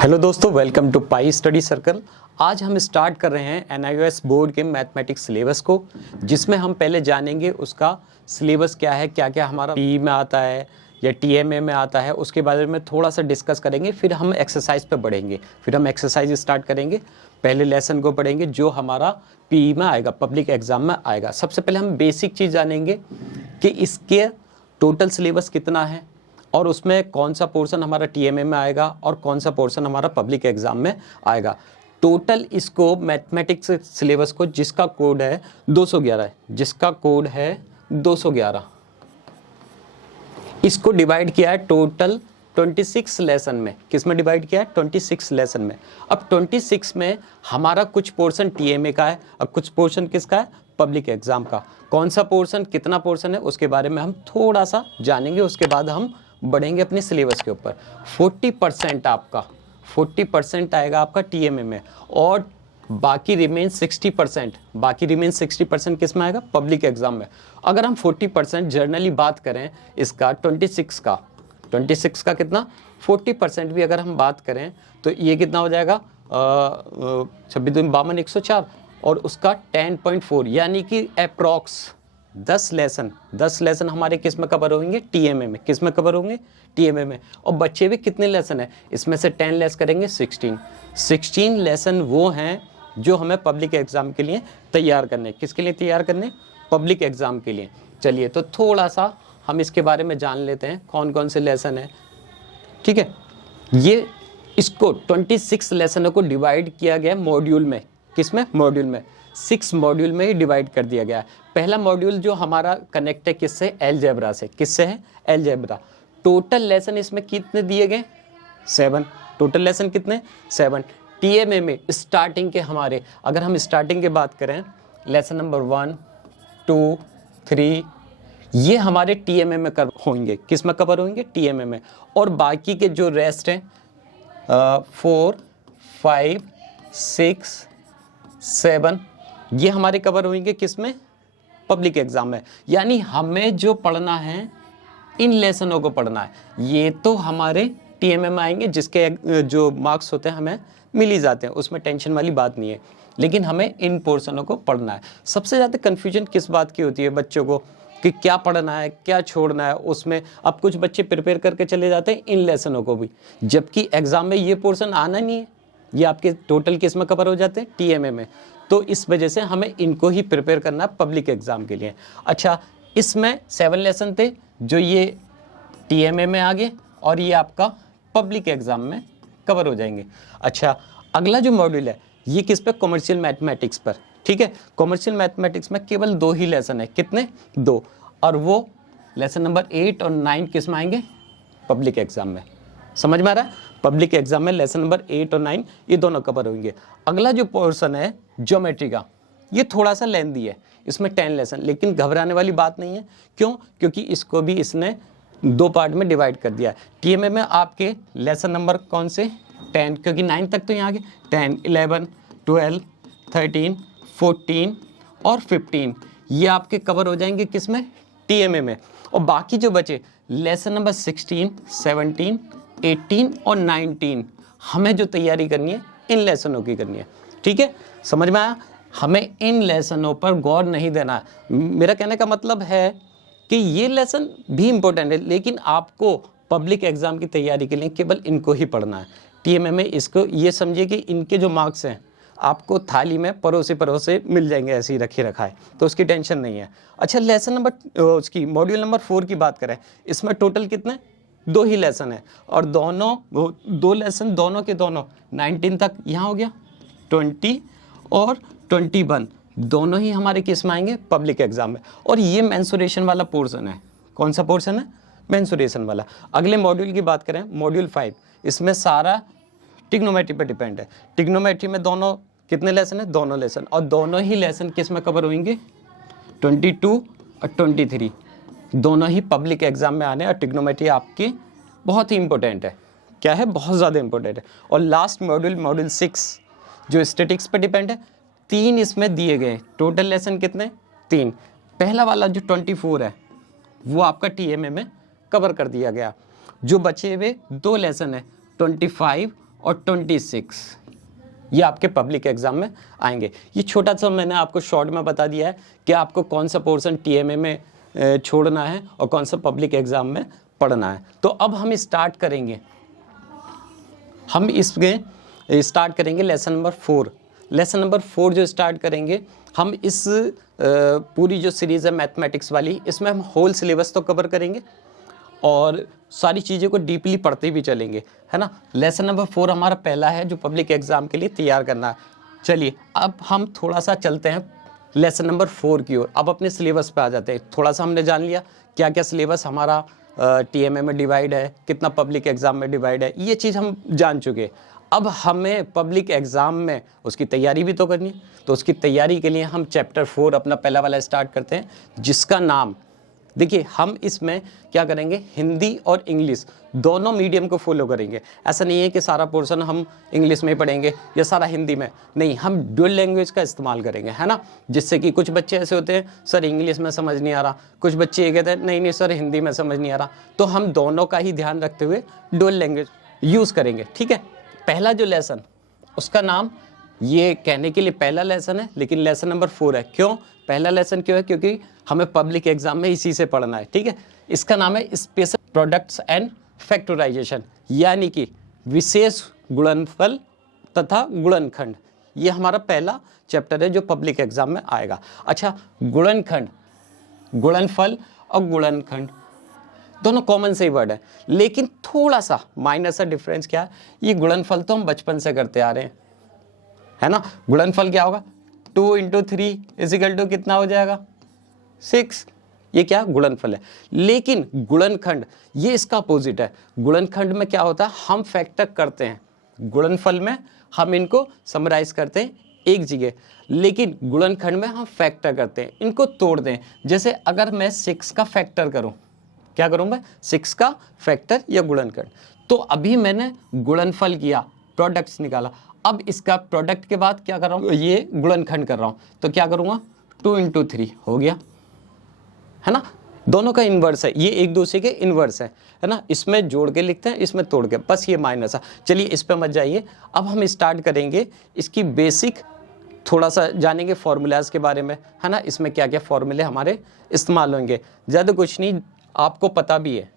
Hello दोस्तों, welcome to pi study circle. आज हम स्टार्ट कर रहे हैं NIOS बोर्ड के मैथमेटिक्स सिलेबस को, जिसमें हम पहले जानेंगे उसका सिलेबस क्या है, क्या क्या हमारा PE में आता है या TMA में आता है, उसके बारे में थोड़ा सा डिस्कस करेंगे। फिर हम एक्सरसाइज पे बढ़ेंगे, फिर हम एक्सरसाइज स्टार्ट करेंगे। पहले लेसन को पढ़ेंगे जो हमारा PE में आएगा, पब्लिक एग्जाम में आएगा। सबसे पहले हम बेसिक चीज़ जानेंगे कि इसके टोटल सिलेबस कितना है और उसमें कौन सा पोर्शन हमारा TMA में आएगा और कौन सा पोर्शन हमारा पब्लिक एग्जाम में आएगा। टोटल इसको मैथमेटिक्स सिलेबस को, जिसका कोड है 211 है, जिसका कोड है 211, इसको डिवाइड किया है टोटल 26 लेसन में। किस में डिवाइड किया है? 26 लेसन में। अब 26 में हमारा कुछ पोर्शन TMA का है और कुछ पोर्शन किसका है? पब्लिक एग्जाम का। कौन सा पोर्शन, कितना पोर्शन है, उसके बारे में हम थोड़ा सा जानेंगे। उसके बाद हम बढ़ेंगे अपने सिलेबस के ऊपर। 40% आएगा आपका TMA में और बाकी रिमेन 60%, किस में आएगा? पब्लिक एग्जाम में। अगर हम 40% जर्नली बात करें इसका 26 का कितना? 40% भी अगर हम बात करें तो ये कितना हो जाएगा? 26 दूनी 52, 104 और उसका 10.4, यानी कि अप्रॉक्स 10 लेसन हमारे किस में कवर होंगे? TMA में। किस में कवर होंगे? TMA में। और बच्चे भी कितने लेसन है? इसमें से 10 लेस करेंगे 16 लेसन वो हैं जो हमें पब्लिक एग्जाम के लिए तैयार करने। किसके लिए तैयार करने? पब्लिक एग्जाम के लिए। चलिए तो थोड़ा सा हम इसके बारे में जान लेते हैं, कौन कौन से लेसन है। ठीक है, ये इसको 26 लेसनों को डिवाइड किया गया मॉड्यूल में। किसमें? मॉड्यूल में। 6 मॉड्यूल में ही डिवाइड कर दिया गया है। पहला मॉड्यूल जो हमारा कनेक्ट है किससे? अलजेब्रा से। किससे है? अलजेब्रा। टोटल लेसन इसमें कितने दिए गए? 7। टोटल लेसन कितने? 7। TMA में स्टार्टिंग के हमारे, अगर हम स्टार्टिंग की बात करें, लेसन नंबर 1, 2, 3 ये हमारे TMA में कवर होंगे। किस में कवर होंगे? TMA में। और बाकी के जो रेस्ट हैं 4, 5, 6, 7 ये हमारे कवर होंगे किस में? पब्लिक एग्जाम में। यानी हमें जो पढ़ना है, इन लेसनों को पढ़ना है। ये तो हमारे TMA में आएंगे, जिसके जो मार्क्स होते हैं हमें मिल ही जाते हैं, उसमें टेंशन वाली बात नहीं है। लेकिन हमें इन पोर्शनों को पढ़ना है। सबसे ज़्यादा कन्फ्यूजन किस बात की होती है बच्चों को कि क्या पढ़ना है, क्या छोड़ना है उसमें। अब कुछ बच्चे प्रिपेयर करके चले जाते हैं इन लेसनों को भी, जबकि एग्जाम में ये पोर्शन आना नहीं है। ये आपके टोटल किस में कवर हो जाते हैं? TMA में। तो इस वजह से हमें इनको ही प्रिपेयर करना है पब्लिक एग्जाम के लिए। अच्छा, इसमें 7 लेसन थे जो ये TMA में आ गए और ये आपका पब्लिक एग्जाम में कवर हो जाएंगे। अच्छा, अगला जो मॉड्यूल है ये किस पे? कॉमर्शियल मैथमेटिक्स पर। ठीक है, कॉमर्शियल मैथमेटिक्स में केवल 2 ही लेसन है। कितने? 2। और वो लेसन नंबर 8 और 9 किस में आएंगे? पब्लिक एग्जाम में। समझ में आ रहा है? पब्लिक एग्जाम में लेसन नंबर 8 और 9 ये दोनों कवर होंगे। अगला जो पोर्शन है ज्योमेट्री का, ये थोड़ा सा लेंथी है, इसमें 10 लेसन। लेकिन घबराने वाली बात नहीं है। क्यों? क्योंकि इसको भी इसने 2 पार्ट में डिवाइड कर दिया है। TMA में आपके लेसन नंबर कौन से? 10, क्योंकि 9 तक तो यहाँ आगे 10, 11, 12, 13, 14 और 15 ये आपके कवर हो जाएंगे किसमें? TMA में। और बाकी जो बचे लेसन नंबर 16, 17, 18 और 19 हमें जो तैयारी करनी है इन लेसनों की करनी है। ठीक है, समझ में आया? हमें इन लेसनों पर गौर नहीं देना है। मेरा कहने का मतलब है कि ये लेसन भी इम्पोर्टेंट है, लेकिन आपको पब्लिक एग्जाम की तैयारी के लिए केवल इनको ही पढ़ना है। TMA में इसको ये समझिए कि इनके जो मार्क्स हैं आपको थाली में परोसे मिल जाएंगे, ऐसे ही रखे रखा है, तो उसकी टेंशन नहीं है। अच्छा, लेसन नंबर उसकी मॉड्यूल नंबर 4 की बात करें, इसमें टोटल कितने? 2 ही लेसन है और दोनों 2 लेसन दोनों के दोनों 19 तक यहाँ हो गया, 20 और 21 दोनों ही हमारे किस में आएंगे? पब्लिक एग्जाम में। और ये मेंसुरेशन वाला पोर्शन है। कौन सा पोर्शन है? मेंसुरेशन वाला। अगले मॉड्यूल की बात करें, मॉड्यूल 5, इसमें सारा ट्रिग्नोमेट्री पर डिपेंड है। ट्रिग्नोमेट्री में दोनों कितने लेसन है? दोनों लेसन। और दोनों ही लेसन किस में कवर होंगे? 22 और 23 दोनों ही पब्लिक एग्जाम में आने। और ट्रिग्नोमेट्री आपकी बहुत ही इंपॉर्टेंट है। क्या है? बहुत ज़्यादा इंपॉर्टेंट है। और लास्ट मॉड्यूल, मॉड्यूल 6 जो स्टैटिक्स पे डिपेंड है, 3 इसमें दिए गए। टोटल लेसन कितने? 3। पहला वाला जो 24 है वो आपका TMA में कवर कर दिया गया। जो बचे हुए 2 लेसन है 25 और 26 ये आपके पब्लिक एग्जाम में आएंगे। ये छोटा सा मैंने आपको शॉर्ट में बता दिया है कि आपको कौन सा पोर्शन टीएमए में छोड़ना है और कौन सा पब्लिक एग्जाम में पढ़ना है। तो अब हम स्टार्ट करेंगे, हम इसमें स्टार्ट करेंगे लेसन नंबर 4। लेसन नंबर 4 जो स्टार्ट करेंगे हम इस पूरी जो सीरीज़ है मैथमेटिक्स वाली, इसमें हम होल सिलेबस तो कवर करेंगे और सारी चीज़ों को डीपली पढ़ते भी चलेंगे, है ना। लेसन नंबर 4 हमारा पहला है जो पब्लिक एग्जाम के लिए तैयार करना है। चलिए अब हम थोड़ा सा चलते हैं लेसन नंबर 4 की ओर। अब अपने सिलेबस पे आ जाते हैं। थोड़ा सा हमने जान लिया क्या क्या सिलेबस हमारा टीएमए में डिवाइड है, कितना पब्लिक एग्जाम में डिवाइड है, ये चीज़ हम जान चुके। अब हमें पब्लिक एग्ज़ाम में उसकी तैयारी भी तो करनी है। तो उसकी तैयारी के लिए हम चैप्टर 4 अपना पहला वाला स्टार्ट करते हैं, जिसका नाम देखिए, हम इसमें क्या करेंगे, हिंदी और इंग्लिश दोनों मीडियम को फॉलो करेंगे। ऐसा नहीं है कि सारा पोर्शन हम इंग्लिश में पढ़ेंगे या सारा हिंदी में, नहीं, हम डुअल लैंग्वेज का इस्तेमाल करेंगे, है ना। जिससे कि कुछ बच्चे ऐसे होते हैं सर इंग्लिश में समझ नहीं आ रहा, कुछ बच्चे ये कहते हैं नहीं सर हिंदी में समझ नहीं आ रहा। तो हम दोनों का ही ध्यान रखते हुए डुअल लैंग्वेज यूज़ करेंगे, ठीक है। पहला जो लेसन, उसका नाम ये कहने के लिए पहला लेसन है, लेकिन लेसन नंबर 4 है। क्यों पहला लेसन क्यों है? क्योंकि हमें पब्लिक एग्जाम में इसी से पढ़ना है, ठीक है। इसका नाम है स्पेशल प्रोडक्ट्स एंड फैक्टराइजेशन, यानी कि विशेष गुणनफल तथा गुणनखंड। ये हमारा पहला चैप्टर है जो पब्लिक एग्जाम में आएगा। अच्छा, गुणनखंड, गुणनफल और गुणनखंड दोनों कॉमन से ही वर्ड है, लेकिन थोड़ा सा माइनर सा डिफरेंस क्या है, ये गुणनफल तो हम बचपन से करते आ रहे हैं, है ना। गुणनफल क्या होगा, 2 × 3 = कितना हो जाएगा, 6। ये क्या गुणनफल है। लेकिन गुणनखंड ये इसका अपोजिट है। गुणनखंड में क्या होता है, हम फैक्टर करते हैं, गुणनफल में हम इनको समराइज करते हैं एक जगह, लेकिन गुणनखंड में हम फैक्टर करते हैं, इनको तोड़ते हैं। जैसे अगर मैं 6 का फैक्टर करूं, क्या करूं मैं, 6 का फैक्टर या गुणनखंड। तो अभी मैंने गुणनफल किया, प्रोडक्ट्स निकाला, अब इसका प्रोडक्ट के बाद क्या कर रहा हूं, ये गुणनखंड कर रहा हूं, तो क्या करूंगा, 2 × 3 हो गया, है ना। दोनों का इन्वर्स है, ये एक दूसरे के इन्वर्स है ना। इसमें जोड़ के लिखते हैं, इसमें तोड़ के, बस ये माइनस है। चलिए इस पे मत जाइए, अब हम स्टार्ट करेंगे इसकी बेसिक, थोड़ा सा जानेंगे फॉर्मूलाज के बारे में, है ना। इसमें क्या क्या फॉर्मूले हमारे इस्तेमाल होंगे, ज़्यादा कुछ नहीं, आपको पता भी है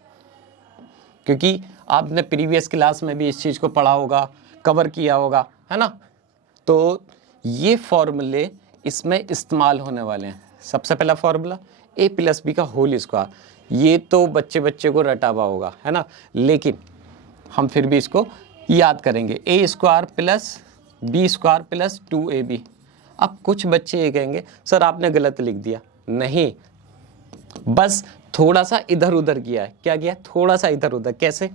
क्योंकि आपने प्रीवियस क्लास में भी इस चीज़ को पढ़ा होगा, कवर किया होगा, है ना। तो ये फॉर्मूले इसमें इस्तेमाल होने वाले हैं। सबसे पहला फॉर्मूला a+b का होल स्क्वायर, ये तो बच्चे बच्चे को रटा हुआ होगा, है ना, लेकिन हम फिर भी इसको याद करेंगे, a² + b² + 2ab। अब कुछ बच्चे ये कहेंगे सर आपने गलत लिख दिया, नहीं, बस थोड़ा सा इधर उधर किया है। क्या किया, थोड़ा सा इधर उधर। कैसे,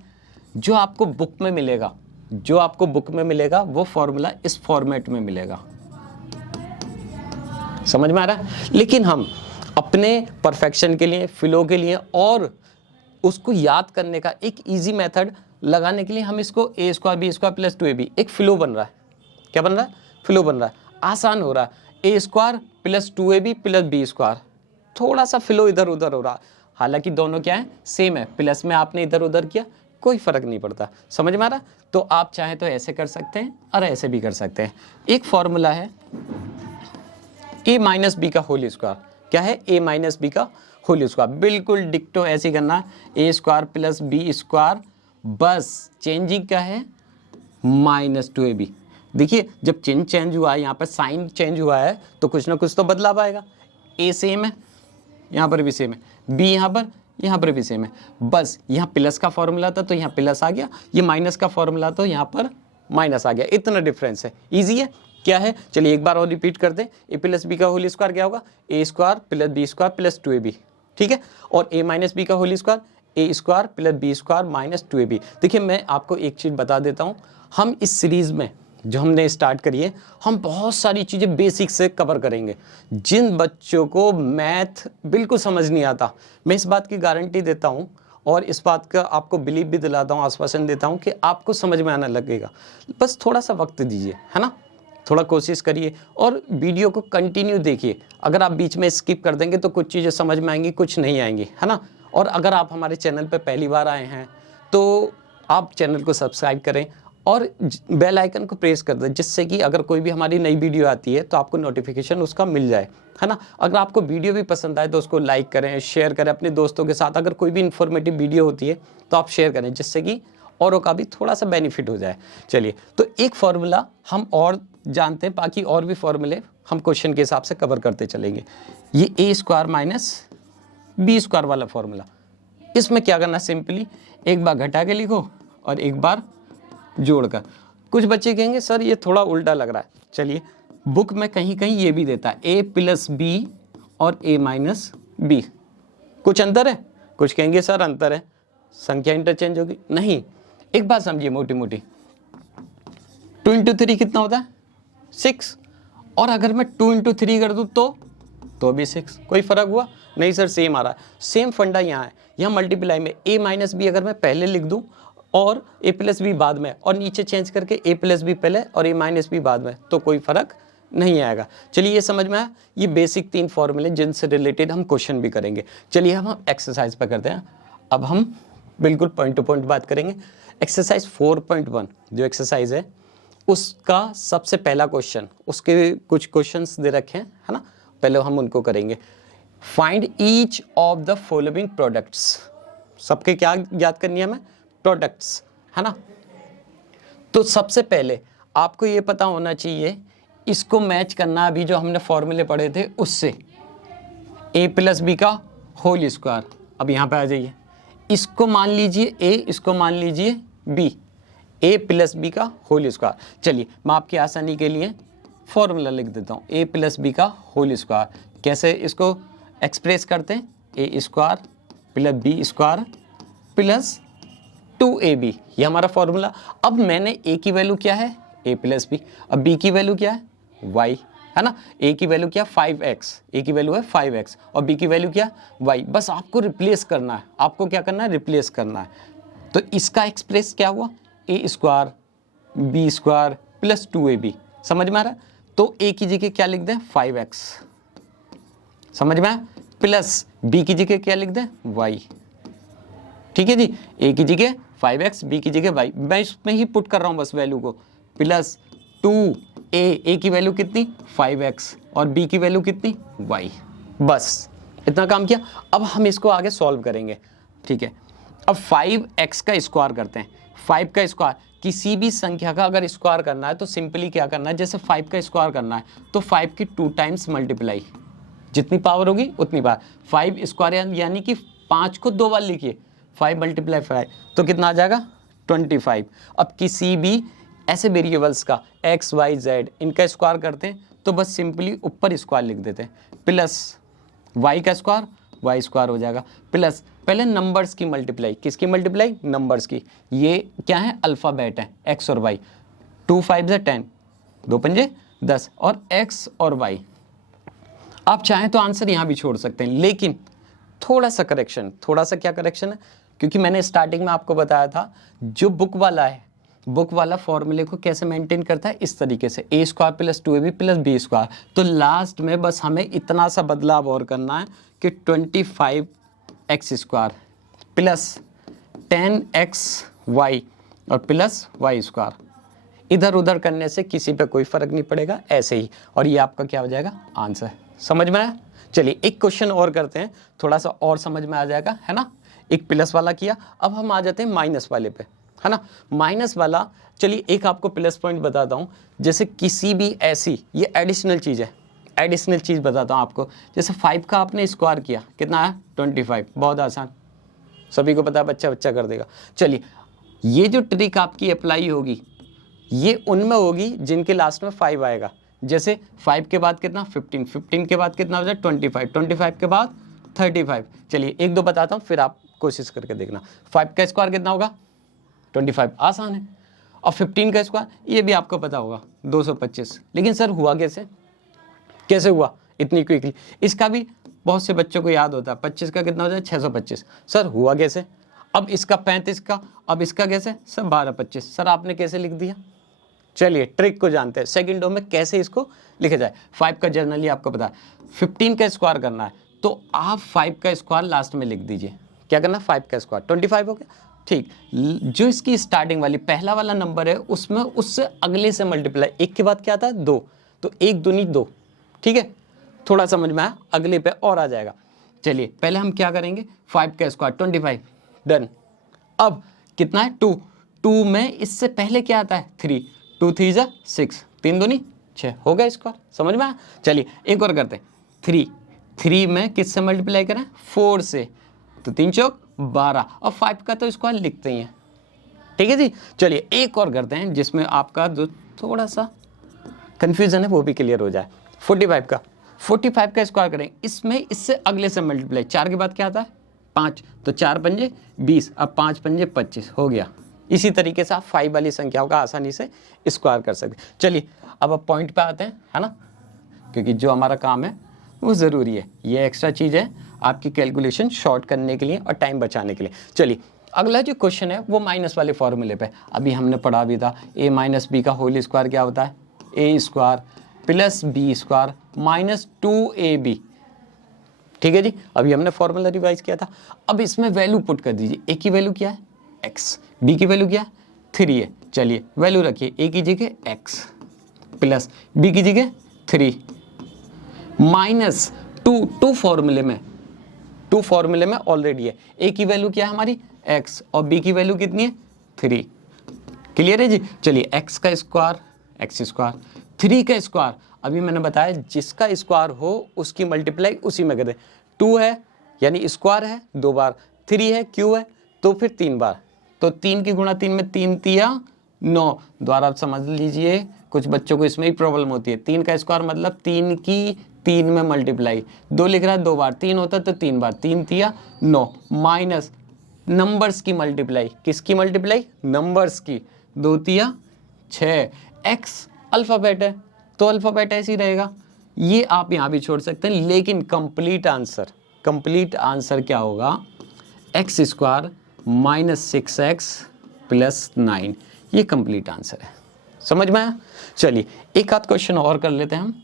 जो आपको बुक में मिलेगा, जो आपको बुक में मिलेगा वो फॉर्मूला इस फॉर्मेट में मिलेगा, समझ में आ रहा है। लेकिन हम अपने परफेक्शन के लिए, फ्लो के लिए और उसको याद करने का एक इजी मेथड लगाने के लिए हम इसको a² b² + 2ab, एक फ्लो बन रहा है। क्या बन रहा है, फ्लो बन रहा है, आसान हो रहा है। a² + 2ab + b², थोड़ा सा फ्लो इधर उधर हो रहा है, हालांकि दोनों क्या है, सेम है। प्लस में आपने इधर उधर किया, कोई फर्क नहीं पड़ता, समझ में आ रहा। तो आप चाहे तो ऐसे कर सकते हैं और ऐसे भी कर सकते हैं। एक फॉर्मूला है a - b का होल स्क्वायर। क्या है, a - b का होल स्क्वायर, बिल्कुल डिक्टो ऐसे करना, a² + b², बस चेंजिंग क्या है, -2ab। देखिए जब चिन्ह चेंज हुआ है, यहाँ पर साइन चेंज हुआ है, तो कुछ ना कुछ तो बदलाव आएगा। a सेम है, यहाँ पर भी सेम है, b यहाँ पर भी सेम है, बस यहाँ प्लस का फॉर्मूला था तो यहाँ प्लस आ गया, ये माइनस का फॉर्मूला तो यहाँ पर माइनस आ गया, इतना डिफरेंस है। इजी है, क्या है, चलिए एक बार और रिपीट कर दें। a + b का होल स्क्वायर क्या होगा, a² + b² + 2ab, ठीक है। और a - b का whole square a² + b² - 2ab। देखिए मैं आपको एक चीज़ बता देता हूँ, हम इस सीरीज़ में जो हमने स्टार्ट करी है, हम बहुत सारी चीज़ें बेसिक से कवर करेंगे। जिन बच्चों को मैथ बिल्कुल समझ नहीं आता, मैं इस बात की गारंटी देता हूँ और इस बात का आपको बिलीव भी दिलाता हूँ, आश्वासन देता हूँ कि आपको समझ में आने लगेगा। बस थोड़ा सा वक्त दीजिए, है ना, थोड़ा कोशिश करिए और वीडियो को कंटिन्यू देखिए। अगर आप बीच में स्किप कर देंगे तो कुछ चीज़ें समझ में आएंगी, कुछ नहीं आएंगी, है ना। और अगर आप हमारे चैनल पर पहली बार आए हैं तो आप चैनल को सब्सक्राइब करें और बेल आइकन को प्रेस कर दें, जिससे कि अगर कोई भी हमारी नई वीडियो आती है तो आपको नोटिफिकेशन उसका मिल जाए, है ना। अगर आपको वीडियो भी पसंद आए तो उसको लाइक करें, शेयर करें अपने दोस्तों के साथ। अगर कोई भी इन्फॉर्मेटिव वीडियो होती है तो आप शेयर करें, जिससे कि औरों का भी थोड़ा सा बेनिफिट हो जाए। चलिए, तो एक फॉर्मूला हम और जानते हैं, बाकी और भी फॉर्मूले हम क्वेश्चन के हिसाब से कवर करते चलेंगे। ये ए स्क्वायर माइनस बी स्क्वायर वाला फॉर्मूला, इसमें क्या करना, सिंपली एक बार घटा के लिखो और एक बार जोड़कर। कुछ बच्चे कहेंगे सर ये थोड़ा उल्टा लग रहा है, चलिए बुक में कहीं कहीं ये भी देता है ए प्लस बी और ए माइनस बी, कुछ अंतर है। कुछ कहेंगे सर अंतर है, संख्या इंटरचेंज होगी। नहीं, एक बात समझिए मोटी मोटी, 2 इंटू 3 कितना होता है 6, और अगर मैं 2 इंटू 3 कर दूँ तो भी 6, कोई फर्क हुआ नहीं सर, सेम आ रहा है। सेम फंडा यहाँ है, यहाँ मल्टीप्लाई में ए माइनस बी अगर मैं पहले लिख दूँ और ए प्लस बी बाद में, और नीचे चेंज करके ए प्लस बी पहले और ए माइनस बी बाद में, तो कोई फर्क नहीं आएगा। चलिए ये समझ में आया, ये बेसिक 3 फॉर्मूले जिनसे रिलेटेड हम क्वेश्चन भी करेंगे। चलिए हम एक्सरसाइज पर करते हैं। अब हम बिल्कुल पॉइंट टू पॉइंट बात करेंगे। एक्सरसाइज 4.1 जो एक्सरसाइज है उसका सबसे पहला क्वेश्चन, उसके कुछ क्वेश्चंस दे रखे हैं, है ना, पहले हम उनको करेंगे। Find each of the following products, सबके क्या याद करनी है हमें, प्रोडक्ट्स, है ना। तो सबसे पहले आपको ये पता होना चाहिए, इसको मैच करना अभी जो हमने फॉर्मूले पढ़े थे उससे, ए प्लस बी का होल स्क्वायर। अब यहाँ पे आ जाइए, इसको मान लीजिए ए, इसको मान लीजिए बी, ए प्लस बी का होल स्क्वायर। चलिए मैं आपकी आसानी के लिए फॉर्मूला लिख देता हूँ, ए प्लस बी का होल स्क्वायर। कैसे इसको एक्सप्रेस करते हैं, A square plus B square plus 2ab, ये हमारा फॉर्मूला। अब मैंने ए की वैल्यू क्या है, ए प्लस बी, अब बी की वैल्यू क्या है, y, है ना। ए की वैल्यू क्या, 5x, ए की वैल्यू है 5x और बी की वैल्यू क्या, y। बस आपको रिप्लेस करना है, आपको क्या करना है, रिप्लेस करना है। तो इसका एक्सप्रेस क्या हुआ, A square B square plus 2ab, समझ में आ रहा है। तो ए की जगह क्या लिख दें, 5x, समझ में आया, प्लस बी की जगह क्या लिख दें, y। ठीक है जी, ए की जगह 5x, बी की जगह y, मैं इसमें ही पुट कर रहा हूँ बस वैल्यू को, प्लस 2a, ए की वैल्यू कितनी 5x और b की वैल्यू कितनी y। बस इतना काम किया। अब हम इसको आगे सॉल्व करेंगे, ठीक है। अब 5x का स्क्वायर करते हैं। 5 का स्क्वायर, किसी भी संख्या का अगर स्क्वायर करना है तो सिंपली क्या करना है, जैसे 5 का स्क्वायर करना है तो 5 की 2 टाइम्स मल्टीप्लाई, जितनी पावर होगी उतनी बार। 5 स्क्वायर यानी कि 5 को 2 बार लिखिए, 5 मल्टीप्लाई 5 तो कितना आ जाएगा 25। अब किसी भी ऐसे वेरिएबल्स का x y z इनका स्क्वायर करते हैं तो बस सिंपली ऊपर स्क्वायर लिख देते हैं, प्लस y का स्क्वायर y स्क्वायर हो जाएगा, प्लस पहले नंबर्स की मल्टीप्लाई, किसकी मल्टीप्लाई, नंबर्स की। ये क्या है, अल्फ़ाबेट है x और y, 2 5 से 10, 2 पंजे 10 और x और y। आप चाहें तो आंसर यहाँ भी छोड़ सकते हैं, लेकिन थोड़ा सा करेक्शन, थोड़ा सा क्या करेक्शन है, क्योंकि मैंने स्टार्टिंग में आपको बताया था जो बुक वाला है, बुक वाला फॉर्मूले को कैसे मेंटेन करता है, इस तरीके से A square plus 2ab plus B square. तो लास्ट में बस हमें इतना सा बदलाव और करना है कि 25x स्क्वायर प्लस 10xy और प्लस y स्क्वायर। इधर उधर करने से किसी पे कोई फर्क नहीं पड़ेगा, ऐसे ही, और ये आपका क्या हो जाएगा, आंसर। समझ में आया। चलिए एक क्वेश्चन और करते हैं, थोड़ा सा और समझ में आ जाएगा, है ना। एक प्लस वाला किया, अब हम आ जाते हैं माइनस वाले पे, है ना। माइनस वाला, चलिए एक आपको प्लस पॉइंट बताता हूँ, जैसे किसी भी ऐसी, ये एडिशनल चीज़ है, एडिशनल चीज़ बताता हूँ आपको। जैसे 5 का आपने स्क्वायर किया, कितना आया 25, बहुत आसान, सभी को पता है, बच्चा बच्चा कर देगा। चलिए ये जो ट्रिक आपकी अप्लाई होगी ये उनमें होगी जिनके लास्ट में 5 आएगा। जैसे 5 के बाद कितना 15, 15 के बाद कितना हो जाए 25, 25 के बाद 35। चलिए एक दो बताता हूँ, फिर आप कोशिश करके देखना। 5 का स्क्वायर कितना होगा 25, आसान है। और 15 का स्क्वायर ये भी आपको पता होगा 225। लेकिन सर हुआ कैसे, कैसे हुआ इतनी क्विकली, इसका भी बहुत से बच्चों को याद होता है। 25 का कितना हो जाए 625, सर हुआ कैसे। अब इसका 35 का, अब इसका कैसे सर 1225, सर आपने कैसे लिख दिया। चलिए ट्रिक को जानते हैं, सेकंडों में कैसे इसको लिखा जाए। 5 का जर्नली आपको पता है, 15 का स्क्वायर करना है तो आप 5 का स्क्वायर लास्ट में लिख दीजिए। क्या करना, 5 का स्क्वायर 25 हो गया, ठीक, जो इसकी स्टार्टिंग वाली पहला वाला नंबर है उसमें उससे अगले से मल्टीप्लाई, एक के बाद क्या आता है 2, तो 1 दूनी 2, ठीक है, थोड़ा समझ में आया, अगले पे और आ जाएगा। चलिए पहले हम क्या करेंगे, 5 का स्क्वायर 25, डन। अब कितना है 2, 2 में इससे पहले क्या आता है 3, 2 3 जा 6, 3 दूनी 6, हो गया स्क्वायर, समझ में आया। चलिए एक और करते हैं, 3 में किससे मल्टीप्लाई करें 4 से, तो 3 चौक 12, और 5 का तो स्क्वायर लिखते ही हैं, ठीक है जी। चलिए एक और करते हैं जिसमें आपका जो थोड़ा सा कंफ्यूजन है वो भी क्लियर हो जाए। 45 का स्क्वायर करें, इसमें इससे अगले से मल्टीप्लाई, 4 के बाद क्या आता है 5, तो 4 पंजे 20, अब 5 पंजे 25 हो गया। इसी तरीके से आप 5 वाली संख्याओं का आसानी से स्क्वायर कर सकते। चलिए अब पॉइंट पे आते हैं, है ना, क्योंकि जो हमारा काम है वो ज़रूरी है, ये एक्स्ट्रा चीज़ है आपकी कैलकुलेशन शॉर्ट करने के लिए और टाइम बचाने के लिए। चलिए अगला जो क्वेश्चन है वो माइनस वाले फॉर्मूले पे, अभी हमने पढ़ा भी था, a माइनस बी का होल स्क्वायर क्या होता है, a square plus B square minus 2ab, ठीक है जी। अभी हमने फॉर्मूला रिवाइज किया था। अब इसमें वैल्यू पुट कर दीजिए, a की वैल्यू क्या है x, b की वैल्यू क्या है 3 है, चलिए वैल्यू रखिए, a की जगह x प्लस b की जगह 3 माइनस 2 फॉर्मूले में ऑलरेडी है, a की वैल्यू क्या है हमारी x और b की वैल्यू कितनी है 3, क्लियर है जी। चलिए x का स्क्वायर x स्क्वायर, 3 का स्क्वायर, अभी मैंने बताया जिसका स्क्वायर हो उसकी मल्टीप्लाई उसी में कर दे, 2 है यानी स्क्वायर है 2 बार, 3 है क्यू है तो फिर 3 बार, तो 3 की गुणा 3 में 3 तिया 9, द्वारा समझ लीजिए कुछ बच्चों को इसमें ही प्रॉब्लम होती है, 3 का स्क्वायर मतलब 3 की 3 में मल्टीप्लाई, 2 लिख रहा है 2 बार, 3 होता तो 3 बार, 3 तिया 9 माइनस नंबर्स की मल्टीप्लाई, किसकी मल्टीप्लाई नंबर्स की, 2 तिया 6, x अल्फ़ाबेट है तो अल्फ़ाबेट ऐसे ही रहेगा, ये आप यहाँ भी छोड़ सकते हैं, लेकिन कंप्लीट आंसर क्या होगा x square minus 6x plus 9, ये कंप्लीट आंसर है, समझ में आया। चलिए एक आध क्वेश्चन और कर लेते हैं हम,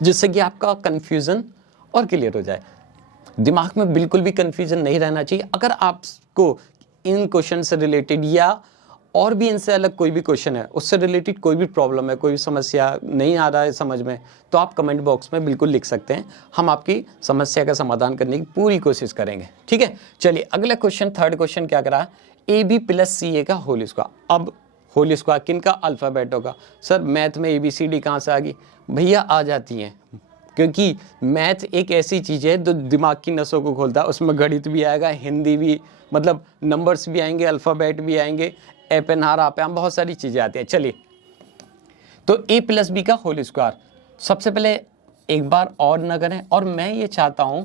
जिससे कि आपका कंफ्यूजन और क्लियर हो जाए। दिमाग में बिल्कुल भी कंफ्यूजन नहीं रहना चाहिए। अगर आपको इन क्वेश्चन से रिलेटेड या और भी इनसे अलग कोई भी क्वेश्चन है, उससे रिलेटेड कोई भी प्रॉब्लम है, कोई भी समस्या नहीं आ रहा है समझ में, तो आप कमेंट बॉक्स में बिल्कुल लिख सकते हैं, हम आपकी समस्या का समाधान करने की पूरी कोशिश करेंगे, ठीक है। चलिए अगला क्वेश्चन, थर्ड क्वेश्चन क्या करा है, AB प्लस CA का होल स्क्वायर। अब होल स्क्वायर किन का अल्फ़ाबेट होगा, सर मैथ में ABCD कहाँ से आ गई, भैया आ जाती हैं, क्योंकि मैथ एक ऐसी चीज़ है जो दिमाग की नसों को खोलता है, उसमें गणित भी आएगा, हिंदी भी, मतलब नंबर्स भी आएंगे, अल्फ़ाबेट भी आएंगे, एपेनहार आपेम, बहुत सारी चीज़ें आती हैं। चलिए तो a प्लस बी का होल स्क्वायर, सबसे पहले एक बार और न करें, और मैं ये चाहता हूँ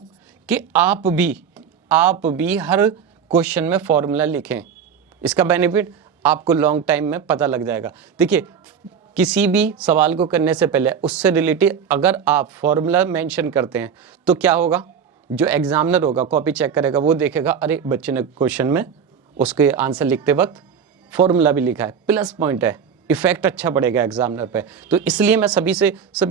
कि आप भी हर क्वेश्चन में फॉर्मूला लिखें, इसका बेनिफिट आपको लॉन्ग टाइम में पता लग जाएगा। देखिए किसी भी सवाल को करने से पहले उससे रिलेटेड अगर आप फॉर्मूला मेंशन करते हैं तो क्या होगा, जो एग्जामिनर होगा कॉपी चेक करेगा, वो देखेगा अरे बच्चे ने क्वेश्चन में उसके आंसर लिखते वक्त फॉर्मूला भी लिखा है, प्लस पॉइंट है, इफेक्ट अच्छा पड़ेगा एग्जामिनर पे। तो इसलिए मैं सभी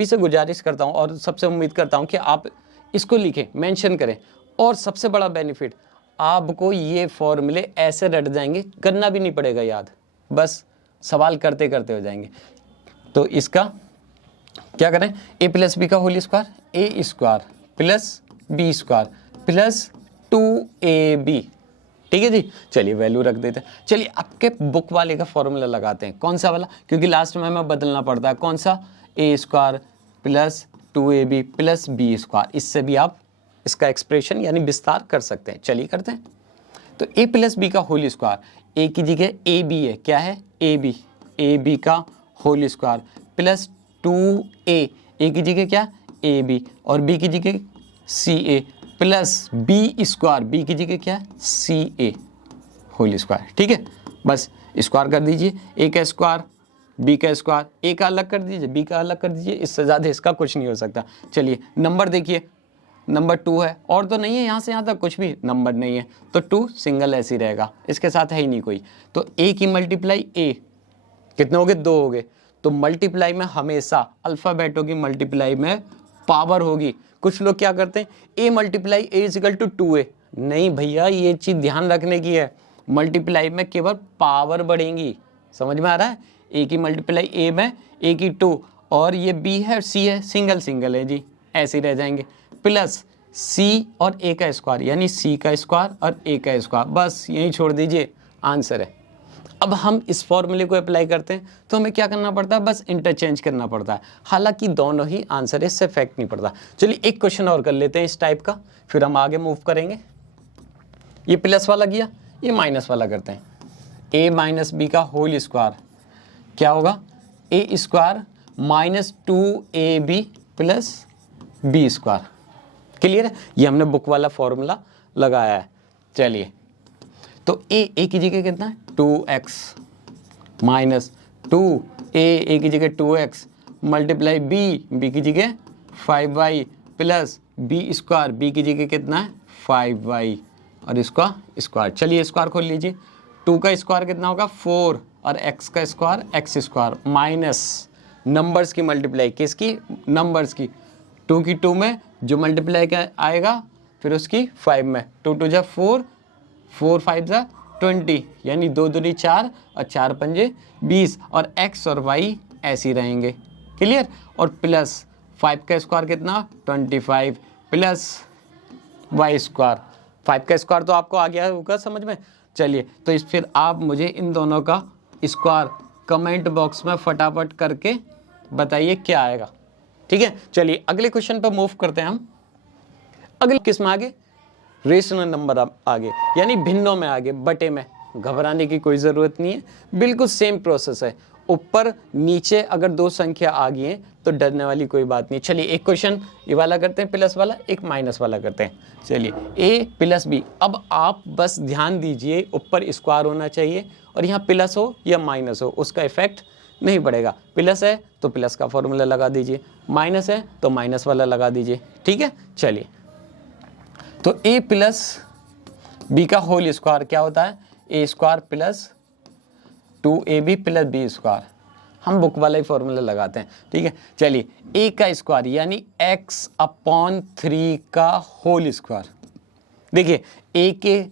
से गुजारिश करता हूँ और सबसे उम्मीद करता हूँ कि आप इसको लिखें, मेंशन करें, और सबसे बड़ा बेनिफिट आपको ये फॉर्मूले ऐसे रट जाएंगे, करना भी नहीं पड़ेगा याद, बस सवाल करते करते हो जाएंगे। तो इसका क्या करें, a प्लस बी का whole square, a square plus B square plus 2ab, ठीक है जी। चलिए वैल्यू रख देते हैं। चलिए आपके बुक वाले का फॉर्मूला लगाते हैं, कौन सा वाला, क्योंकि लास्ट में हमें बदलना पड़ता है, कौन सा, a square plus 2ab plus B square, इससे भी आप इसका एक्सप्रेशन यानी विस्तार कर सकते हैं। चलिए करते हैं। तो a प्लस बी का होल स्क्वायर, a की जगह ab है, क्या है ab का whole square plus 2a, a की जगह क्या ab और b की जगह ca plus B square, b की जगह क्या ca होल स्क्वायर, ठीक है। बस स्क्वायर कर दीजिए, a का स्क्वायर b का स्क्वायर, a का अलग कर दीजिए b का अलग कर दीजिए, इससे ज़्यादा इसका कुछ नहीं हो सकता। चलिए नंबर देखिए, नंबर 2 है, और तो नहीं है, यहाँ से यहाँ तक कुछ भी नंबर नहीं है, तो 2 सिंगल ऐसे ही रहेगा, इसके साथ है ही नहीं कोई। तो a की मल्टीप्लाई a कितने हो गए, 2 हो गए। तो मल्टीप्लाई में हमेशा अल्फ़ाबेटों की मल्टीप्लाई में पावर होगी। कुछ लोग क्या करते हैं, a multiply a equal to 2a, नहीं भैया ये चीज़ ध्यान रखने की है, मल्टीप्लाई में केवल पावर बढ़ेंगी, समझ में आ रहा है। ए की मल्टीप्लाई ए में, ए की 2, और ये बी है और सी है, सिंगल सिंगल है जी, ऐसे ही रह जाएंगे, प्लस सी और ए का स्क्वायर, यानी सी का स्क्वायर और ए का स्क्वायर, बस यही छोड़ दीजिए, आंसर है। अब हम इस फॉर्मूले को अप्लाई करते हैं तो हमें क्या करना पड़ता है, बस इंटरचेंज करना पड़ता है, हालांकि दोनों ही आंसर, इससे इफेक्ट नहीं पड़ता। चलिए एक क्वेश्चन और कर लेते हैं इस टाइप का, फिर हम आगे मूव करेंगे। ये प्लस वाला किया, ये माइनस वाला करते हैं। ए माइनस बी का होल स्क्वायर क्या होगा, A square minus 2ab plus B square. Clear है, ये हमने बुक वाला फॉर्मूला लगाया है। चलिए तो ए की जगह कितना है 2x माइनस 2a की जगह 2x मल्टीप्लाई बी की जगह 5y plus B square, b की जगह कितना है 5y और इसका स्क्वायर। चलिए स्क्वायर खोल लीजिए, 2 का स्क्वायर कितना होगा 4 और x का square x square minus numbers की मल्टीप्लाई, किसकी, नंबर्स की, 2 की 2 में जो मल्टीप्लाई का आएगा फिर उसकी 5 में, 2 2 जा 4, 4 5 जा 20, यानी 2 दूनी 4 और 4 पंजे 20, और x और y ऐसे ही रहेंगे। क्लियर, और प्लस 5 का स्क्वायर कितना 25 प्लस y स्क्वायर, 5 का स्क्वायर तो आपको आ गया होगा समझ में। चलिए तो इस फिर आप मुझे इन दोनों का स्क्वायर कमेंट बॉक्स में फटाफट करके बताइए क्या आएगा। ठीक है, चलिए अगले क्वेश्चन पर मूव करते हैं हम। अगले किस में आगे, रेशनल नंबर आगे, यानी भिन्नों में आगे, बटे में। घबराने की कोई ज़रूरत नहीं है, बिल्कुल सेम प्रोसेस है। ऊपर नीचे अगर दो संख्या आ गई है तो डरने वाली कोई बात नहीं। चलिए एक क्वेश्चन ये वाला करते हैं प्लस वाला, एक माइनस वाला करते हैं। चलिए a प्लस बी, अब आप बस ध्यान दीजिए ऊपर स्क्वायर होना चाहिए और यहाँ प्लस हो या माइनस हो उसका इफेक्ट नहीं पड़ेगा। प्लस है तो प्लस का फॉर्मूला लगा दीजिए, माइनस है तो माइनस वाला लगा दीजिए। ठीक है, चलिए तो a प्लस बी का होल स्क्वायर क्या होता है, A square plus 2ab plus B square. हम बुक वाला ही फॉर्मूला लगाते हैं। ठीक है, चलिए a का स्क्वायर यानी x/3 का होल स्क्वायर। देखिए a के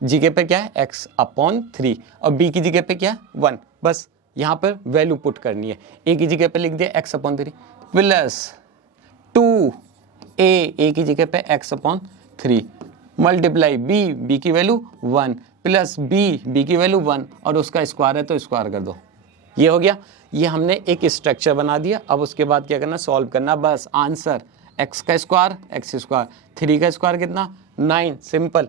जगह पे क्या है x/3 और b की जगह पे क्या है 1, बस यहाँ पर वैल्यू पुट करनी है। a की जगह पे लिख दिया x/3 प्लस 2a की जगह पे x/3 मल्टीप्लाई b की वैल्यू 1 प्लस b की वैल्यू 1 और उसका स्क्वायर है तो स्क्वायर कर दो। ये हो गया, ये हमने एक स्ट्रक्चर बना दिया। अब उसके बाद क्या करना, सॉल्व करना, बस आंसर x का स्क्वायर x स्क्वायर, 3 का स्क्वायर कितना 9, सिंपल।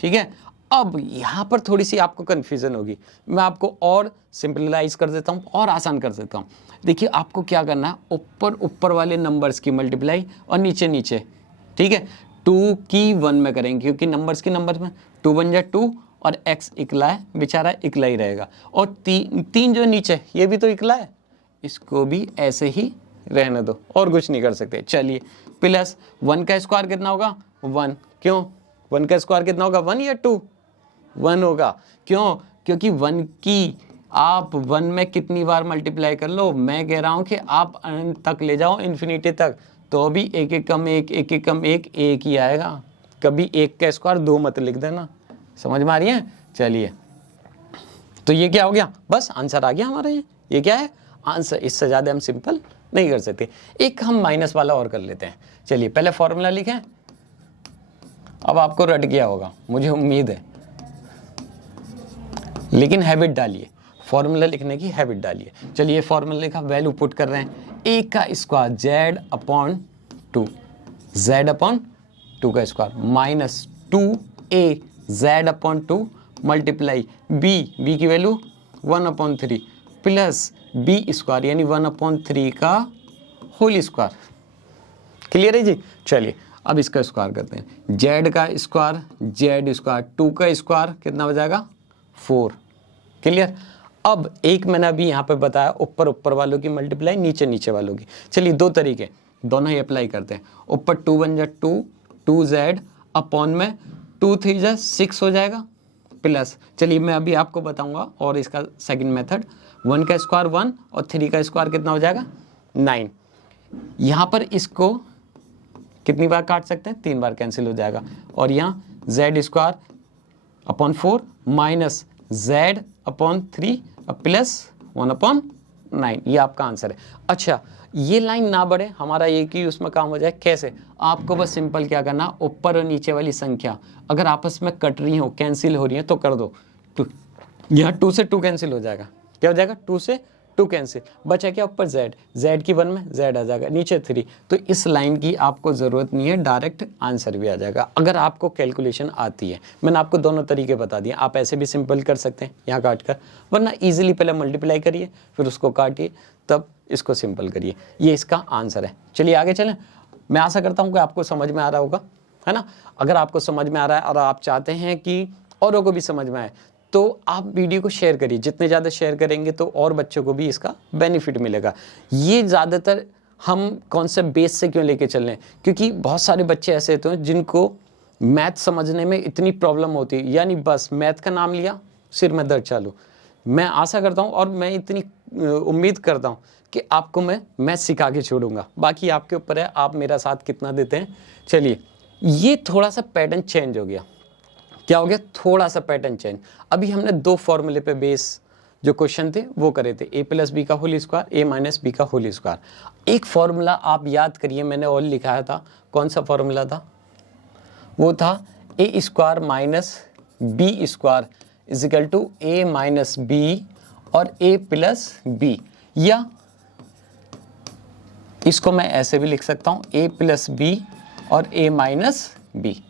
ठीक है, अब यहाँ पर थोड़ी सी आपको कन्फ्यूजन होगी, मैं आपको और सिंपलाइज कर देता हूँ और आसान कर देता हूँ। देखिए आपको क्या करना है, ऊपर वाले नंबर्स की मल्टीप्लाई और नीचे नीचे। ठीक है, 2 की 1 में करेंगे क्योंकि नंबर्स की नंबर में 2 1 जा 2 और x इकला है, बेचारा इकला ही रहेगा, और 3 जो नीचे ये भी तो इकला है, इसको भी ऐसे ही रहने दो और कुछ नहीं कर सकते। चलिए प्लस 1 का स्क्वायर कितना होगा 1, क्यों 1 का स्क्वायर कितना होगा 1 या 2, 1 होगा, क्यों, क्योंकि 1 की आप 1 में कितनी बार मल्टीप्लाई कर लो, मैं कह रहा हूँ कि आप अनंत तक ले जाओ, इन्फिनिटी तक, तो भी एक एक कम एक ही आएगा। कभी 1 का स्क्वायर 2 मत लिख देना, समझ में आ रही है। चलिए तो ये क्या हो गया, बस आंसर आ गया हमारा। ये क्या है आंसर, इससे ज़्यादा हम सिंपल नहीं कर सकते। एक हम माइनस वाला और कर लेते हैं। चलिए पहले फॉर्मूला लिखें, अब आपको रट गया होगा मुझे उम्मीद है, लेकिन हैबिट डालिए, फॉर्मूला लिखने की हैबिट डालिए। चलिए फॉर्मूला लिखा, वैल्यू पुट कर रहे हैं, a का स्क्वायर z/2, z/2 का square minus 2a z/2 multiply b की वैल्यू 1/3 प्लस b स्क्वायर यानी 1/3 का होल स्क्वायर। क्लियर है जी। चलिए अब इसका स्क्वायर करते हैं, z का स्क्वायर z स्क्वायर, 2 का स्क्वायर कितना हो जाएगा 4। क्लियर, अब एक मैंने अभी यहाँ पे बताया ऊपर वालों की मल्टीप्लाई नीचे नीचे वालों की। चलिए दो तरीके, दोनों ही अप्लाई करते हैं। ऊपर 2 1 जा 2, 2z अपॉन में 2 3 जा 6 हो जाएगा प्लस, चलिए मैं अभी आपको बताऊंगा और इसका सेकंड मेथड, 1 का स्क्वायर 1 और 3 का स्क्वायर कितना हो जाएगा 9। यहाँ पर इसको कितनी बार काट सकते हैं, 3 बार कैंसिल हो जाएगा, और यहाँ z square upon 4 minus z upon 3 plus 1/9, ये आपका आंसर है। अच्छा, ये लाइन ना बढ़े, हमारा एक ही उसमें काम हो जाए। कैसे? आपको बस सिंपल क्या करना, ऊपर और नीचे वाली संख्या अगर आपस में कट रही हो, कैंसिल हो रही है, तो कर दो 2, यहाँ 2 से 2 कैंसिल हो जाएगा। क्या हो जाएगा? 2 से 2 कैंसिल, बचा क्या? ऊपर z की 1 में z आ जाएगा, नीचे 3। तो इस लाइन की आपको ज़रूरत नहीं है, डायरेक्ट आंसर भी आ जाएगा अगर आपको कैलकुलेशन आती है। मैंने आपको दोनों तरीके बता दिए, आप ऐसे भी सिंपल कर सकते हैं यहाँ काट कर, वरना ईजिली पहले मल्टीप्लाई करिए, फिर उसको काटिए, तब इसको सिंपल करिए। ये इसका आंसर है। चलिए आगे चलें। मैं आशा करता हूँ कि आपको समझ में आ रहा होगा, है ना। अगर आपको समझ में आ रहा है और आप चाहते हैं कि औरों को भी समझ में आए, तो आप वीडियो को शेयर करिए। जितने ज़्यादा शेयर करेंगे तो और बच्चों को भी इसका बेनिफिट मिलेगा। ये ज़्यादातर हम कॉन्सेप्ट बेस से क्यों लेके चल रहे हैं, क्योंकि बहुत सारे बच्चे ऐसे होते हैं जिनको मैथ समझने में इतनी प्रॉब्लम होती है, यानी बस मैथ का नाम लिया सिर में दर्द चालू। मैं आशा करता हूँ और मैं इतनी उम्मीद करता हूँ कि आपको मैं मैथ सिखा के छोड़ूंगा। बाकी आपके ऊपर है, आप मेरा साथ कितना देते हैं। चलिए, ये थोड़ा सा पैटर्न चेंज हो गया। क्या हो गया? थोड़ा सा पैटर्न चेंज। अभी हमने 2 फॉर्मूले पे बेस जो क्वेश्चन थे वो करे थे, a प्लस बी का whole square, a minus B का होल स्क्वायर। एक फॉर्मूला आप याद करिए, मैंने और लिखाया था। कौन सा फॉर्मूला था? वो था a square minus b square is equal to a minus b और a प्लस बी, या इसको मैं ऐसे भी लिख सकता हूँ, a प्लस बी और a माइनस बी।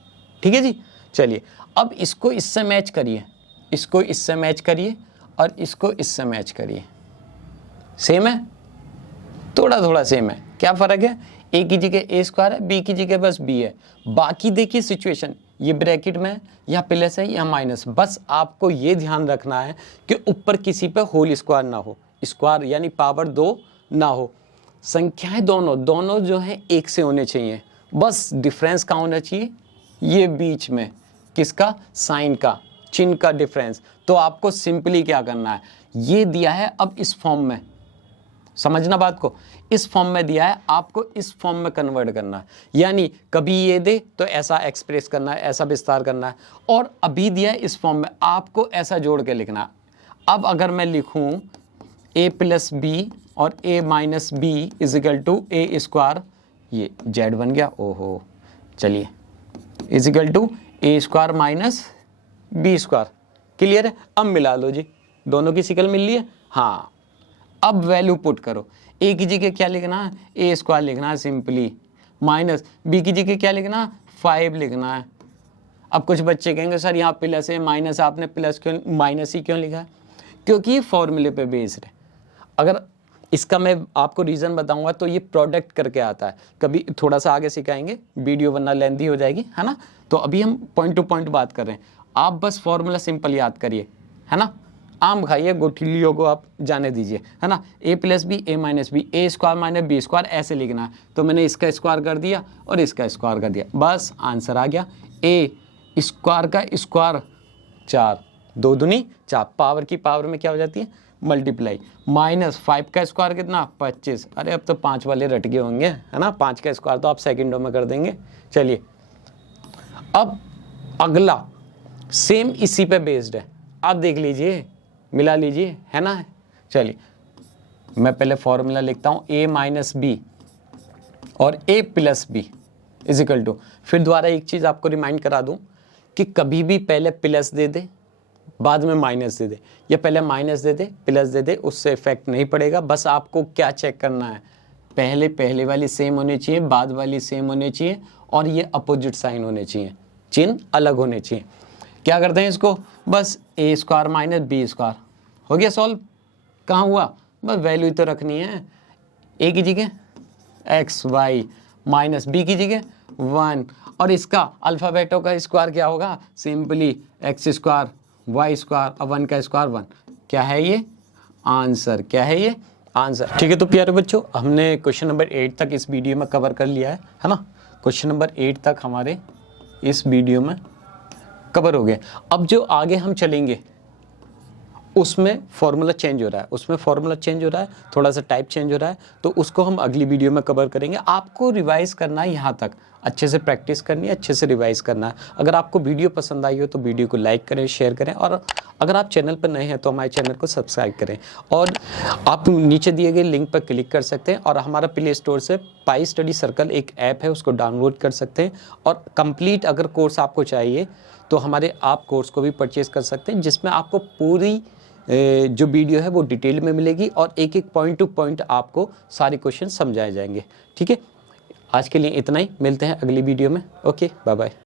ठीक है जी। चलिए, अब इसको इससे मैच करिए, इसको इससे मैच करिए और इसको इससे मैच करिए। सेम है? थोड़ा थोड़ा सेम है। क्या फ़र्क है? ए की जगह ए स्क्वायर है, बी की जगह बस बी है। बाकी देखिए सिचुएशन, ये ब्रैकेट में या प्लस है या माइनस। बस आपको ये ध्यान रखना है कि ऊपर किसी पे होल स्क्वायर ना हो, स्क्वायर यानी पावर 2 ना हो। संख्याएं दोनों जो हैं 1 से होने चाहिए। बस डिफरेंस कहाँ होना चाहिए? ये बीच में। किसका? साइन का, चिन्ह का डिफरेंस। तो आपको सिंपली क्या करना है, ये दिया है, अब इस फॉर्म में, समझना बात को, इस फॉर्म में दिया है, आपको इस फॉर्म में कन्वर्ट करना है। यानी कभी ये दे तो ऐसा एक्सप्रेस करना है, ऐसा विस्तार करना है, और अभी दिया है इस फॉर्म में, आपको ऐसा जोड़ के लिखना है। अब अगर मैं लिखूं a प्लस बी और a minus b is equal to a square, ये z बन गया। ओहो, चलिए, is equal to a square minus b square. Clear है? अब मिला लो जी, दोनों की शिकल मिल ली है। हाँ, अब वैल्यू पुट करो। ए की जगह क्या लिखना है? ए स्क्वायर लिखना है सिंपली, माइनस बी की जगह क्या लिखना है? 5 लिखना है। अब कुछ बच्चे कहेंगे सर यहाँ प्लस है, माइनस, आपने प्लस क्यों, माइनस ही क्यों लिखा है? क्योंकि ये फॉर्मूले पे बेस्ड है। अगर इसका मैं आपको रीज़न बताऊंगा तो ये प्रोडक्ट करके आता है। कभी थोड़ा सा आगे सिखाएंगे, वीडियो वरना लेंथी हो जाएगी, है ना। तो अभी हम पॉइंट टू पॉइंट बात कर रहे हैं। आप बस फॉर्मूला सिंपल याद करिए, है ना। आम खाइए, गुठलियों को आप जाने दीजिए, है ना। a plus b, a minus b, a square minus b square ऐसे लिखना है। तो मैंने इसका स्क्वायर कर दिया और इसका स्क्वायर कर दिया, बस आंसर आ गया। a स्क्वायर का स्क्वायर 4, 2 दूनी 4, पावर की पावर में क्या हो जाती है? मल्टीप्लाई। माइनस 5 का स्क्वायर कितना? 25। अरे अब तो 5 वाले रट गए होंगे, है ना। 5 का स्क्वायर तो आप सेकंडों में कर देंगे। चलिए, अब अगला सेम इसी पे बेस्ड है, आप देख लीजिए, मिला लीजिए, है ना। चलिए, मैं पहले फॉर्मूला लिखता हूँ, a माइनस बी और a plus b is equal to, फिर दोबारा एक चीज़ आपको रिमाइंड करा दूँ कि कभी भी पहले प्लस दे दे बाद में माइनस दे दे, या पहले माइनस दे दे प्लस दे दे, उससे इफेक्ट नहीं पड़ेगा। बस आपको क्या चेक करना है, पहले वाली सेम होनी चाहिए, बाद वाली सेम होनी चाहिए, और ये अपोजिट साइन होने चाहिए, चिन्ह अलग होने चाहिए। क्या करते हैं इसको? बस ए स्क्वायर माइनस बी स्क्वायर हो गया सॉल्व। कहाँ हुआ? बस वैल्यू तो रखनी है, ए की जगह एक्स वाई माइनस बी की जगह 1, और इसका अल्फ़ाबेटों का स्क्वायर क्या होगा? Simply x square y square और 1 का स्क्वायर 1। क्या है ये? आंसर। क्या है ये? आंसर। ठीक है, तो प्यारे बच्चों, हमने क्वेश्चन नंबर 8 तक इस वीडियो में कवर कर लिया है ना। क्वेश्चन नंबर 8 तक हमारे इस वीडियो में कवर हो गए। अब जो आगे हम चलेंगे उसमें फॉर्मूला चेंज हो रहा है, थोड़ा सा टाइप चेंज हो रहा है, तो उसको हम अगली वीडियो में कवर करेंगे। आपको रिवाइज करना है यहाँ तक, अच्छे से प्रैक्टिस करनी है, अच्छे से रिवाइज करना है। अगर आपको वीडियो पसंद आई हो तो वीडियो को लाइक करें, शेयर करें, और अगर आप चैनल पर नए हैं तो हमारे चैनल को सब्सक्राइब करें। और आप नीचे दिए गए लिंक पर क्लिक कर सकते हैं और हमारा प्ले स्टोर से पाई स्टडी सर्कल एक ऐप है, उसको डाउनलोड कर सकते हैं। और कंप्लीट अगर कोर्स आपको चाहिए तो हमारे आप कोर्स को भी परचेज़ कर सकते हैं, जिसमें आपको पूरी जो वीडियो है वो डिटेल में मिलेगी और एक एक पॉइंट टू पॉइंट आपको सारे क्वेश्चन समझाए जाएंगे। ठीक है, आज के लिए इतना ही, मिलते हैं अगली वीडियो में। Okay, bye bye.